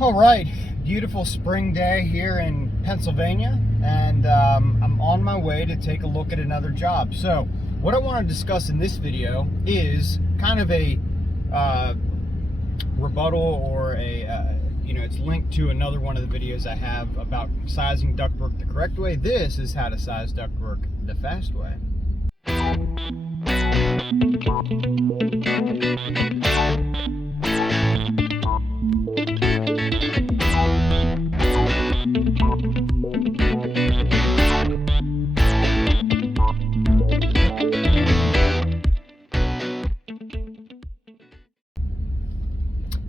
All right, beautiful spring day here in Pennsylvania, and I'm on my way to take a look at another job. So what I want to discuss in this video is kind of a rebuttal, or it's linked to another one of the videos I have about sizing ductwork the correct way. This is how to size ductwork the fast way.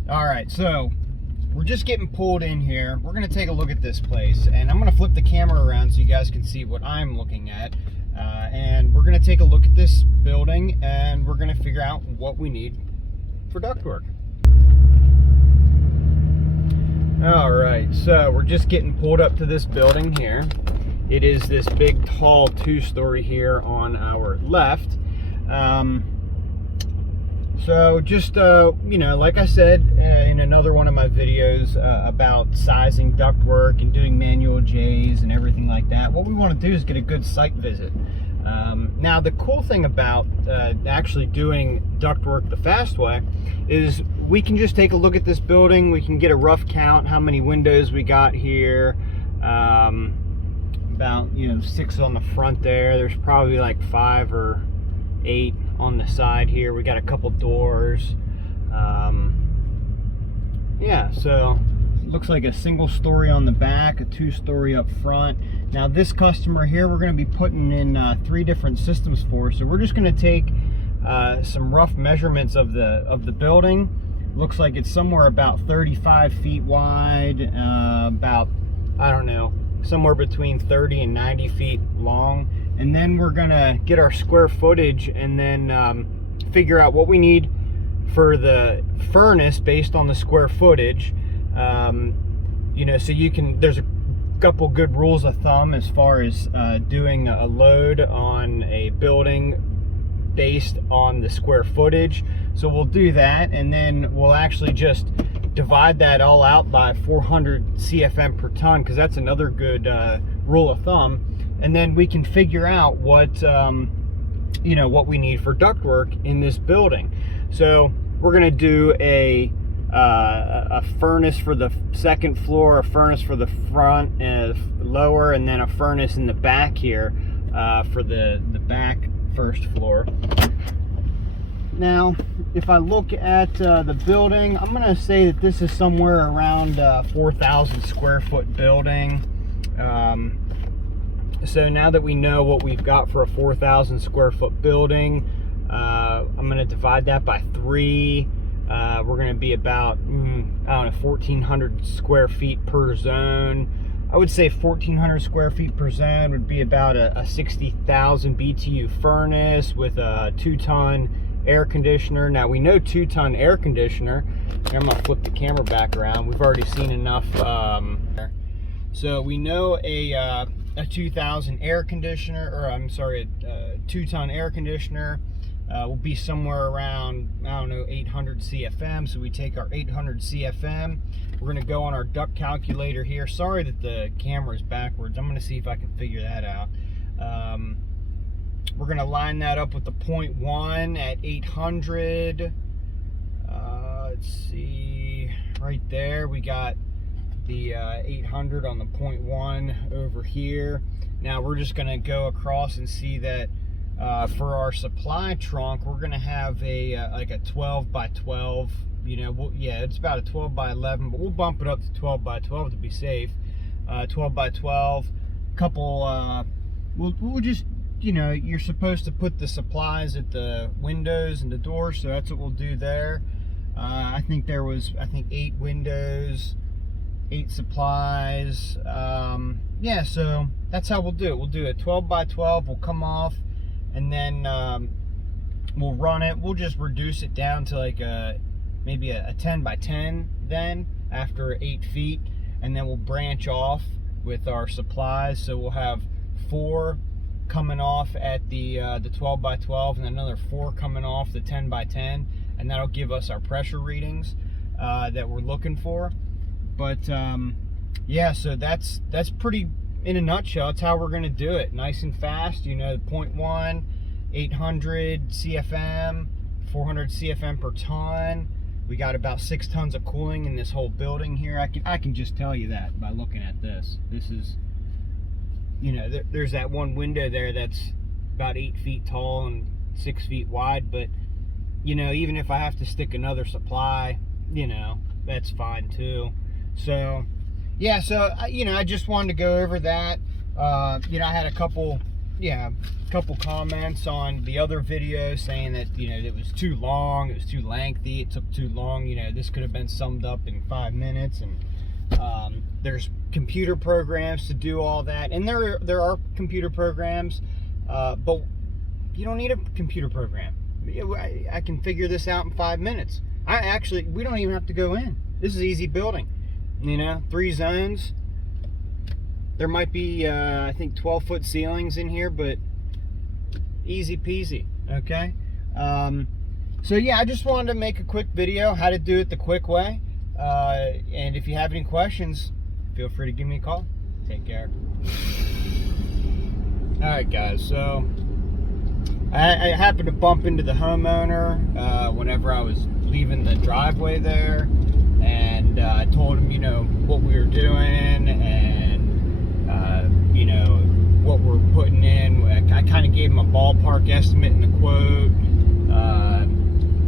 Alright, so we're just getting pulled in here. We're going to take a look at this place, and I'm going to flip the camera around so you guys can see what I'm looking at. And we're going to take a look at this building, and we're going to figure out what we need for ductwork. Alright, so we're just getting pulled up to this building here. It is this big, tall two-story here on our left. So just, like I said in another one of my videos about sizing ductwork and doing manual J's and everything like that, what we want to do is get a good site visit. Now, the cool thing about actually doing ductwork the fast way is we can just take a look at this building. We can get a rough count, how many windows we got here. About 6 on the front there. There's probably like 5 or 8 on the side here. We got a couple doors. Yeah, so it looks like a single story on the back, a 2-story up front. Now this customer here, we're going to be putting in 3 different systems for. So we're just going to take some rough measurements of the building. Looks like it's somewhere about 35 feet wide, about, I don't know, somewhere between 30 and 90 feet long. And then we're gonna get our square footage and then figure out what we need for the furnace based on the square footage. So there's a couple good rules of thumb as far as doing a load on a building based on the square footage. So we'll do that, and then we'll actually just divide that all out by 400 CFM per ton, because that's another good rule of thumb. And then we can figure out what we need for ductwork in this building. So we're going to do a furnace for the second floor, a furnace for the front lower, and then a furnace in the back here for the back first floor. Now, if I look at the building, I'm going to say that this is somewhere around 4,000 square foot building. So now that we know what we've got for a 4,000 square foot building, I'm going to divide that by 3. We're going to be about, 1,400 square feet per zone. I would say 1,400 square feet per zone would be about a 60,000 BTU furnace with a 2-ton air conditioner. Now, we know 2-ton air conditioner. Here, I'm going to flip the camera back around. We've already seen enough. So we know a 2,000 air conditioner, or I'm sorry, a 2-ton air conditioner will be somewhere around, 800 CFM. So we take our 800 CFM. We're going to go on our duct calculator here. Sorry that the camera is backwards. I'm going to see if I can figure that out. We're going to line that up with the 0.1 at 800. Let's see, right there we got the 800 on the 0.1 over here. Now we're just going to go across and see that for our supply trunk, we're going to have like a 12 by 12. It's about a 12 by 11, but we'll bump it up to 12 by 12 to be safe. 12 by 12. Couple. We'll just, you're supposed to put the supplies at the windows and the doors, so that's what we'll do there. I think there was 8 windows, 8 supplies. Yeah, so that's how we'll do it. We'll do a 12 by 12. We'll come off, and then we'll run it. We'll just reduce it down to like maybe a 10 by 10 then after 8 feet, and then we'll branch off with our supplies. So we'll have 4 coming off at the 12 by 12, and another 4 coming off the 10 by 10, and that'll give us our pressure readings that we're looking for. But yeah, so that's pretty, in a nutshell, that's how we're going to do it. Nice and fast, you know, 0.1, 800 CFM, 400 CFM per ton. We got about 6 tons of cooling in this whole building here. I can just tell you that by looking at this. This is, you know, there's that one window there that's about 8 feet tall and 6 feet wide, but you know, even if I have to stick another supply, you know, that's fine too. So yeah, so you know, I just wanted to go over that. You know, I had a couple comments on the other video saying that, you know, it was too long, it was too lengthy, it took too long. You know, this could have been summed up in 5 minutes, and there's computer programs to do all that, and there are computer programs, but you don't need a computer program. I can figure this out in 5 minutes. We don't even have to go in. This is easy building. You know, 3 zones. There might be, I think, 12-foot ceilings in here, but easy peasy, okay? So yeah, I just wanted to make a quick video, how to do it the quick way. And if you have any questions, feel free to give me a call. Take care. All right, guys, so I happened to bump into the homeowner whenever I was leaving the driveway there, and I told him, you know, what we were doing, and you know, what we're putting in. I kind of gave him a ballpark estimate in the quote.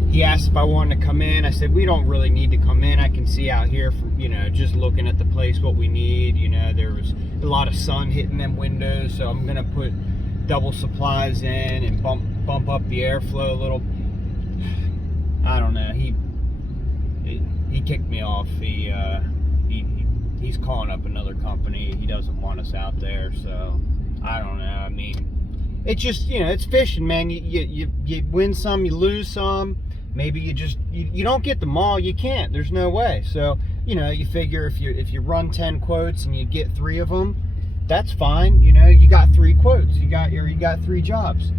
He asked if I wanted to come in. I said, we don't really need to come in. I can see out here from, you know, just looking at the place what we need. You know, there was a lot of sun hitting them windows, so I'm gonna put double supplies in and bump up the airflow a little. I don't know. He kicked me off. He's calling up another company. He doesn't want us out there, so I don't know. I mean, it's just, you know, it's fishing, man. You win some, you lose some. Maybe you don't get them all. You can't. There's no way. So, you know, you figure if you run 10 quotes and you get 3 of them, that's fine. You know, you got 3 quotes. You got 3 jobs.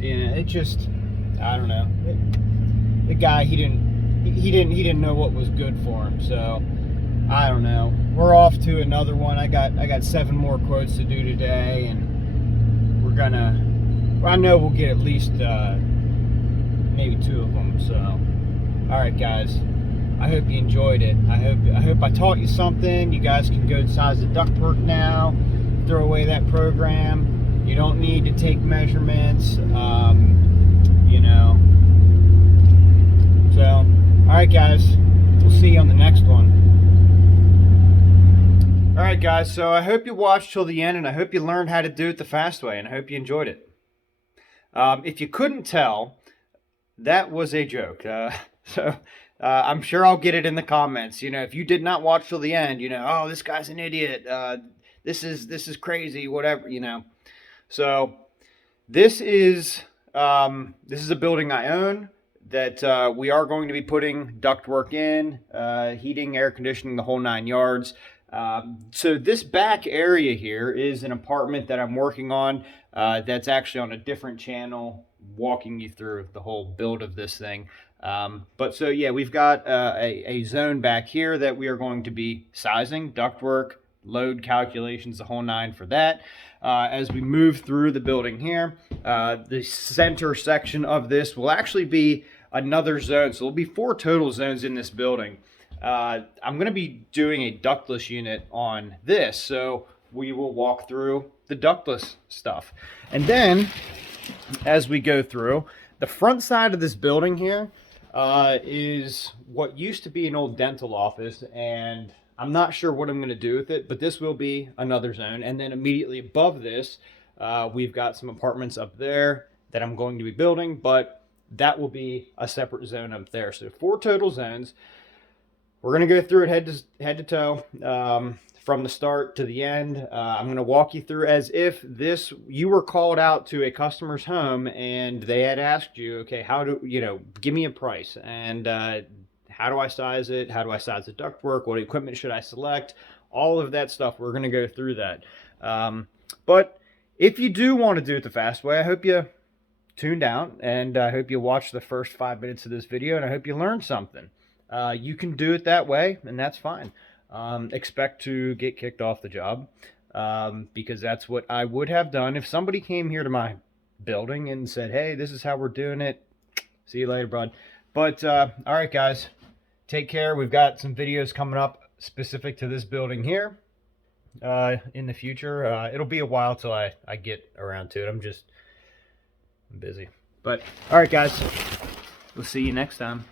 You know, it just, I don't know. The guy, he didn't know what was good for him. So I don't know. We're off to another one. I got 7 more quotes to do today, and we're gonna. I know we'll get at least maybe 2 of them. So, all right, guys. I hope you enjoyed it. I hope I taught you something. You guys can go size the ductwork now. Throw away that program. You don't need to take measurements. You know. So, all right, guys. We'll see you on the next one. All right, guys. So I hope you watched till the end, and I hope you learned how to do it the fast way, and I hope you enjoyed it. If you couldn't tell, that was a joke. I'm sure I'll get it in the comments. You know, if you did not watch till the end, you know, oh, this guy's an idiot. This is crazy. Whatever, you know. So this is a building I own that we are going to be putting ductwork in, heating, air conditioning, the whole 9 yards. So this back area here is an apartment that I'm working on. That's actually on a different channel, walking you through the whole build of this thing. But so yeah, we've got a zone back here that we are going to be sizing, ductwork, load calculations, the whole 9 for that. As we move through the building here, the center section of this will actually be another zone. So there'll be 4 total zones in this building. I'm going to be doing a ductless unit on this, so we will walk through the ductless stuff. And then, as we go through, the front side of this building here is what used to be an old dental office, and I'm not sure what I'm going to do with it, but this will be another zone. And then immediately above this, we've got some apartments up there that I'm going to be building, but that will be a separate zone up there. So 4 total zones. We're going to go through it head to toe, from the start to the end. I'm going to walk you through as if you were called out to a customer's home and they had asked you, okay, give me a price, and how do I size it? How do I size the ductwork? What equipment should I select? All of that stuff. We're going to go through that. But if you do want to do it the fast way, I hope you tuned out, and I hope you watched the first 5 minutes of this video, and I hope you learned something. you can do it that way, and that's fine. Expect to get kicked off the job, because that's what I would have done if somebody came here to my building and said, hey, this is how we're doing it. See you later, bud. But all right, guys, take care. We've got some videos coming up specific to this building here in the future. It'll be a while till I get around to it. I'm busy. But all right, guys, we'll see you next time.